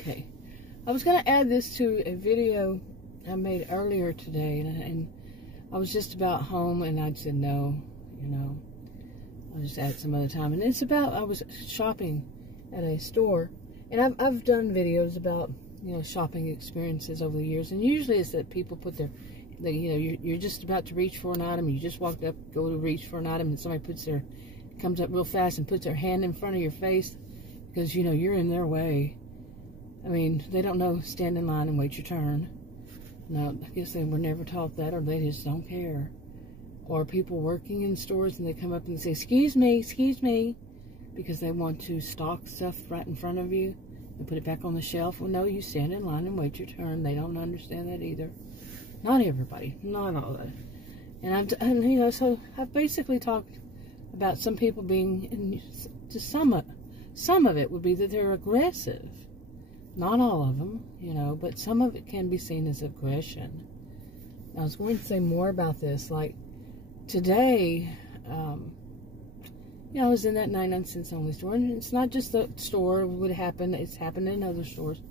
Okay, I was going to add this to a video I made earlier today, and I was just about home, and I said no, I'll just add it some other time. And it's about, I was shopping at a store, and I've done videos about, shopping experiences over the years, and usually it's that people put you're just about to reach for an item, you just walked up, go to reach for an item, and somebody comes up real fast and puts their hand in front of your face because, you're in their way. I mean, they don't know stand in line and wait your turn. No, I guess they were never taught that, or they just don't care. Or people working in stores and they come up and say, excuse me, because they want to stock stuff right in front of you and put it back on the shelf. Well, no, you stand in line and wait your turn. They don't understand that either. Not everybody, not all of it. And so I've basically talked about some people being, just some of it would be that they're aggressive. Not all of them, but some of it can be seen as aggression. I was going to say more about this. Like today, I was in that 99-cent only store, and it's not just the store. It would happen. It's happened in other stores,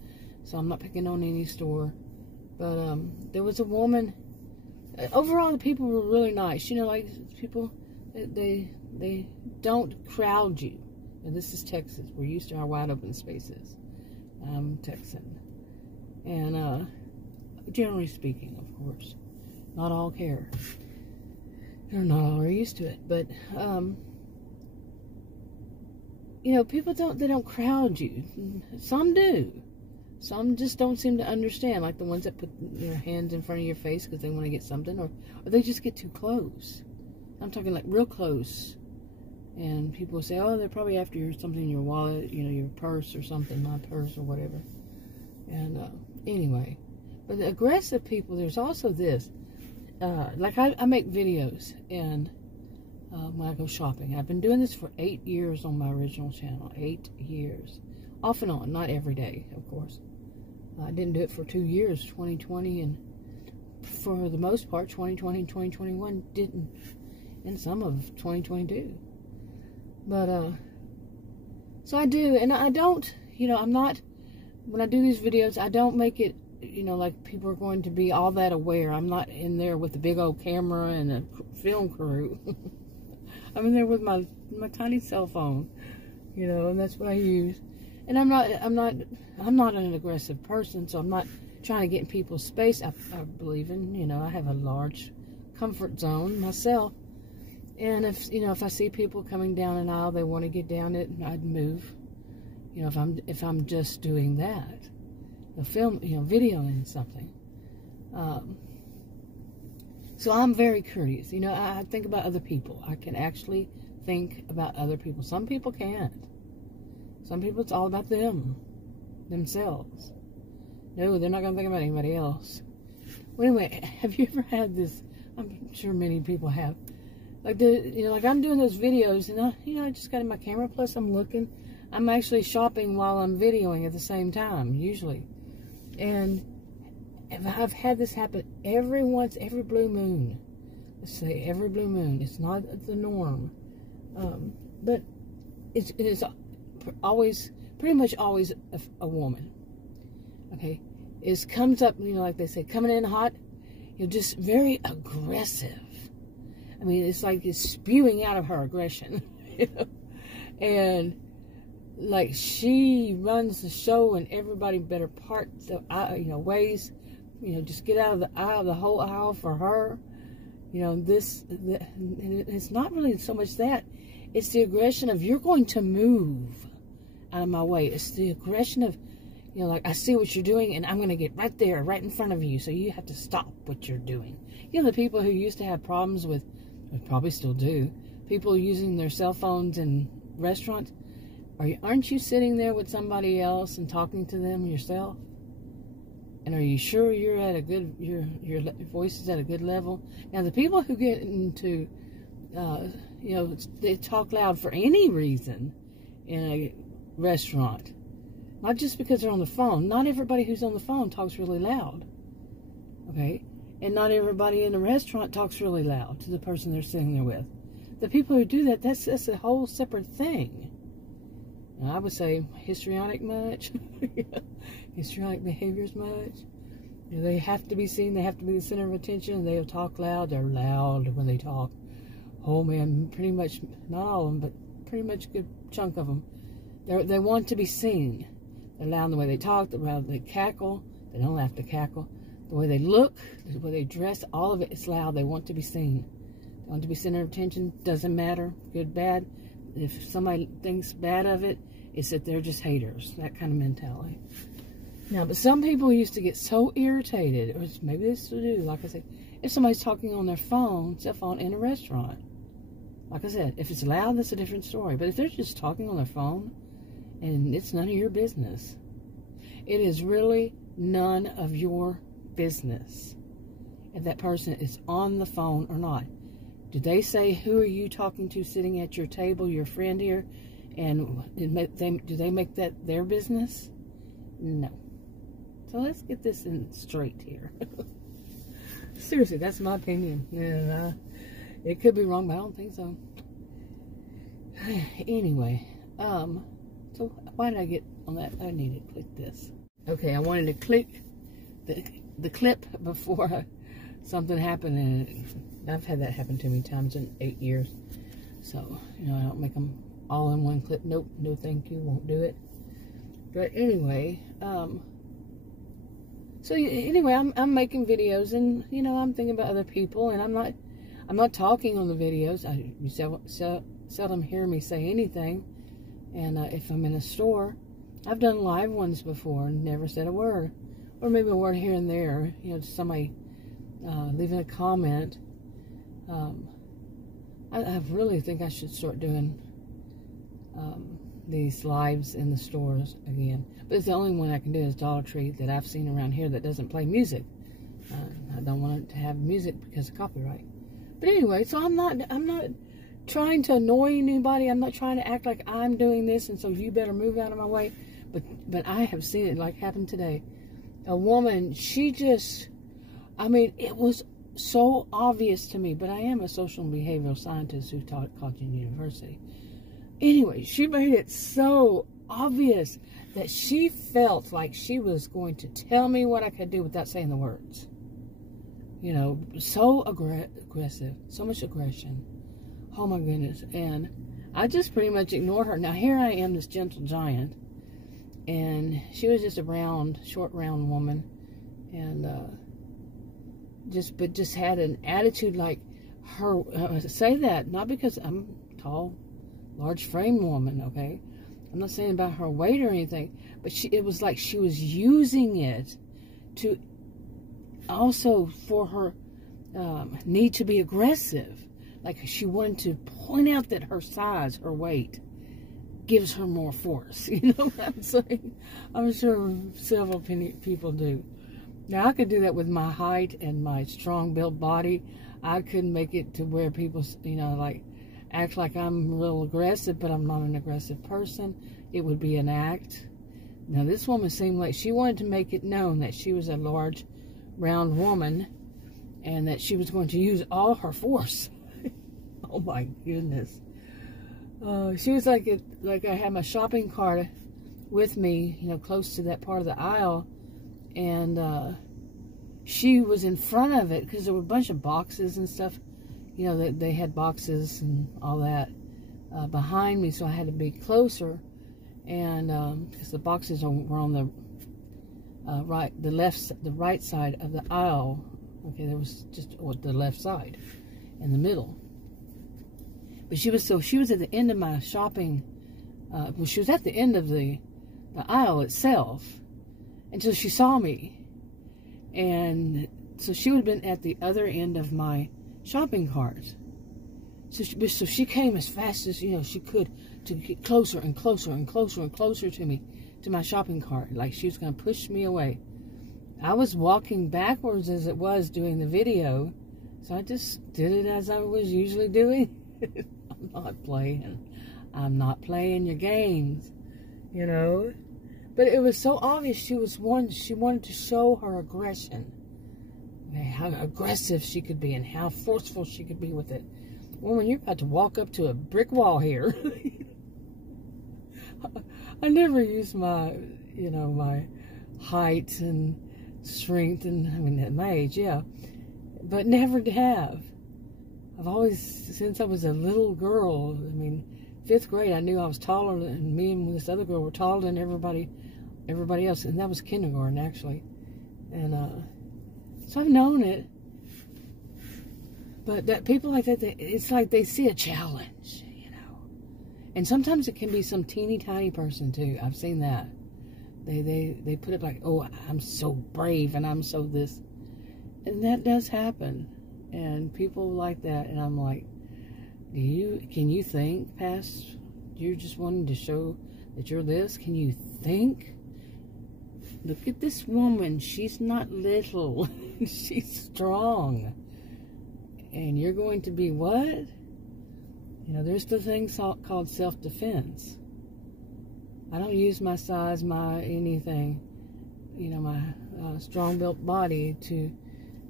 so I'm not picking on any store. But there was a woman. Overall, the people were really nice. Like people, they don't crowd you. And this is Texas. We're used to our wide open spaces. I'm Texan, and generally speaking, of course, not all care. They're not all used to it, but people don't crowd you. Some do. Some just don't seem to understand, like the ones that put their hands in front of your face because they want to get something, or they just get too close. I'm talking like real close. And people say, oh, they're probably after something in your wallet, your purse or something, my purse or whatever. And anyway, but the aggressive people, there's also this. Like I make videos, and when I go shopping, I've been doing this for 8 years on my original channel. 8 years, off and on, not every day, of course. I didn't do it for 2 years, 2020, and for the most part, 2020 and 2021 didn't, and some of 2022. But, so I do, and I don't, I'm not, when I do these videos, I don't make it, like people are going to be all that aware. I'm not in there with the big old camera and a film crew. I'm in there with my tiny cell phone, and that's what I use. And I'm not an aggressive person, so I'm not trying to get in people's space. I believe in, I have a large comfort zone myself. And if I see people coming down an aisle, they want to get down it, I'd move. If I'm just doing that, videoing something. So I'm very courteous. I think about other people. I can actually think about other people. Some people can't. Some people, it's all about themselves. No, they're not going to think about anybody else. Well, anyway, have you ever had this? I'm sure many people have. Like like I'm doing those videos, and I just got in my camera. Plus, I'm actually shopping while I'm videoing at the same time, usually. And I've had this happen every blue moon. Let's say every blue moon. It's not the norm, but it's always, pretty much always a woman. Okay, comes up, like they say, coming in hot. Just very aggressive. I mean, it's like it's spewing out of her aggression, and like she runs the show, and everybody better part the ways, just get out of the aisle, the whole aisle for her. It's not really so much that, it's the aggression of, you're going to move out of my way. It's the aggression of, like, I see what you're doing, and I'm going to get right there, right in front of you, so you have to stop what you're doing. The people who used to have problems with, probably still do, people using their cell phones in restaurants. Aren't you sitting there with somebody else and talking to them yourself? And are you sure you're at a good, your voice is at a good level? Now, the people who get into, they talk loud for any reason in a restaurant, not just because they're on the phone. Not everybody who's on the phone talks really loud, okay? And not everybody in a restaurant talks really loud to the person they're sitting there with. The people who do that, that's a whole separate thing. And I would say histrionic much? Histrionic behaviors much? They have to be seen. They have to be the center of attention. They'll talk loud. They're loud when they talk. Oh man, pretty much, not all of them, but pretty much a good chunk of them. They want to be seen. They're loud in the way they talk, the way they cackle. They don't have to cackle. The way they look, the way they dress, all of it is loud. They want to be seen. They want to be center of attention. Doesn't matter, good, bad. If somebody thinks bad of it, it's that they're just haters. That kind of mentality. Now, but some people used to get so irritated, or maybe they still do, like I said, if somebody's talking on their cell phone in a restaurant. Like I said, if it's loud, that's a different story. But if they're just talking on their phone, and it's none of your business. It is really none of your business if that person is on the phone or not. Do they say, who are you talking to sitting at your table, your friend here? And do they make that their business? No. So let's get this in straight here. Seriously, that's my opinion. Yeah, it could be wrong, but I don't think so. Anyway, so why did I get on that? I need to click this. Okay, I wanted to click the clip before something happened, and I've had that happen to me times in 8 years. So, I don't make them all in one clip. Nope, no thank you, won't do it. But anyway, so anyway, I'm making videos, and I'm thinking about other people, and I'm not talking on the videos. You seldom hear me say anything. And if I'm in a store, I've done live ones before and never said a word, or maybe a word here and there. Somebody leaving a comment. I really think I should start doing these lives in the stores again. But it's the only one I can do is Dollar Tree that I've seen around here that doesn't play music. I don't want it to have music because of copyright. But anyway, so I'm not trying to annoy anybody. I'm not trying to act like I'm doing this and so you better move out of my way. But I have seen it like happen today. A woman, it was so obvious to me, but I am a social and behavioral scientist who taught at College and University. Anyway, she made it so obvious that she felt like she was going to tell me what I could do without saying the words. So aggressive, so much aggression. Oh my goodness. And I just pretty much ignored her. Now here I am, this gentle giant, and she was just a short round woman, and just had an attitude like her. Say that not because I'm tall, large frame woman, okay? I'm not saying about her weight or anything, but it was like she was using it to also for her need to be aggressive. Like she wanted to point out that her size, her weight, gives her more force. You know what I'm saying? I'm sure several people do. Now, I could do that with my height and my strong-built body. I couldn't make it to where people, act like I'm real aggressive, but I'm not an aggressive person. It would be an act. Now, this woman seemed like she wanted to make it known that she was a large, round woman and that she was going to use all her force. Oh my goodness. She was like I had my shopping cart with me, close to that part of the aisle, and she was in front of it because there were a bunch of boxes and stuff. They had boxes and all that behind me, so I had to be closer, and because the boxes were on the the right side of the aisle. Okay, there was just the left side in the middle. But she was at the end of my shopping. She was at the end of the aisle itself until she saw me, and so she would have been at the other end of my shopping cart. So she came as fast as she could to get closer and closer and closer and closer to me, to my shopping cart, like she was going to push me away. I was walking backwards as it was doing the video, so I just did it as I was usually doing. I'm not playing your games, But it was so obvious she wanted to show her aggression. Okay, how aggressive she could be and how forceful she could be with it. Woman, you're about to walk up to a brick wall here. I never used my, you know, my height and strength, and I mean, at my age, yeah, but never have. I've always, since I was a little girl, I mean, 5th grade, I knew I was taller, and me and this other girl were taller than everybody else, and that was kindergarten, actually. And so I've known it. But that people like that, it's like they see a challenge, you know. And sometimes it can be some teeny tiny person too. I've seen that. They put it like, oh, I'm so brave and I'm so this. And that does happen. And people like that, and I'm like, can you think past, you're just wanting to show that you're this? Can you think? Look at this woman. She's not little. She's strong. And you're going to be what? You know, there's the thing called self-defense. I don't use my size, my anything, you know, my strong-built body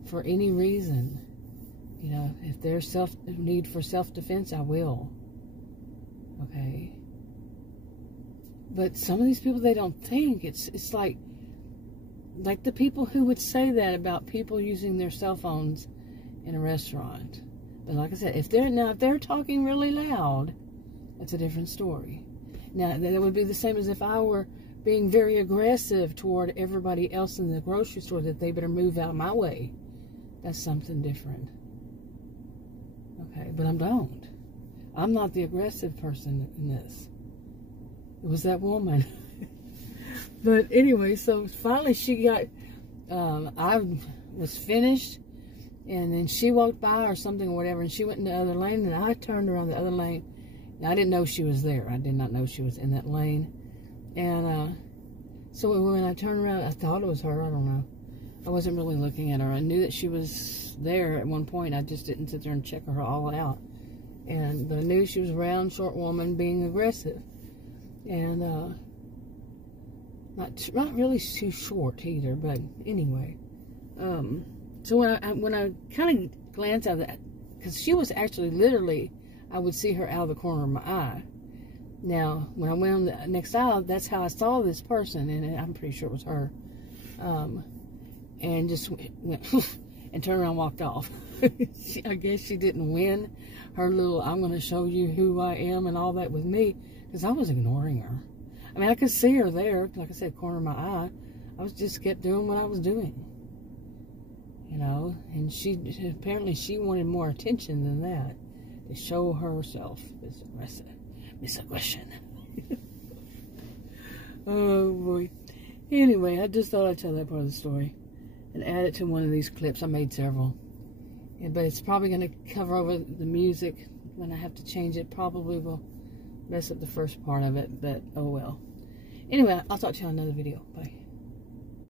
for any reason. You know, if there's need for self-defense, I will. Okay. But some of these people, they don't think. It's like the people who would say that about people using their cell phones in a restaurant. But like I said, if they're talking really loud, that's a different story. Now, that would be the same as if I were being very aggressive toward everybody else in the grocery store, that they better move out of my way. That's something different. Okay, but I don't. I'm not the aggressive person in this. It was that woman. But anyway, so finally she got, I was finished, and then she walked by or something or whatever, and she went in the other lane, and I turned around the other lane. Now, I didn't know she was there. I did not know she was in that lane. And so when I turned around, I thought it was her. I don't know. I wasn't really looking at her. I knew that she was there at one point. I just didn't sit there and check her all out. And I knew she was a round, short woman being aggressive. And not really too short either, but anyway. So when I kind of glanced out of that, because she was actually literally, I would see her out of the corner of my eye. Now, when I went on the next aisle, that's how I saw this person, and I'm pretty sure it was her. And just went and turned around and walked off. I guess she didn't win her little, I'm going to show you who I am and all that with me, because I was ignoring her. I mean, I could see her there, like I said, corner of my eye. I was just kept doing what I was doing. You know, and apparently she wanted more attention than that, to show herself this aggression. Oh boy. Anyway, I just thought I'd tell that part of the story and add it to one of these clips. I made several. Yeah, but it's probably going to cover over the music. When I have to change it, probably will mess up the first part of it, but oh well. Anyway, I'll talk to you on another video. Bye.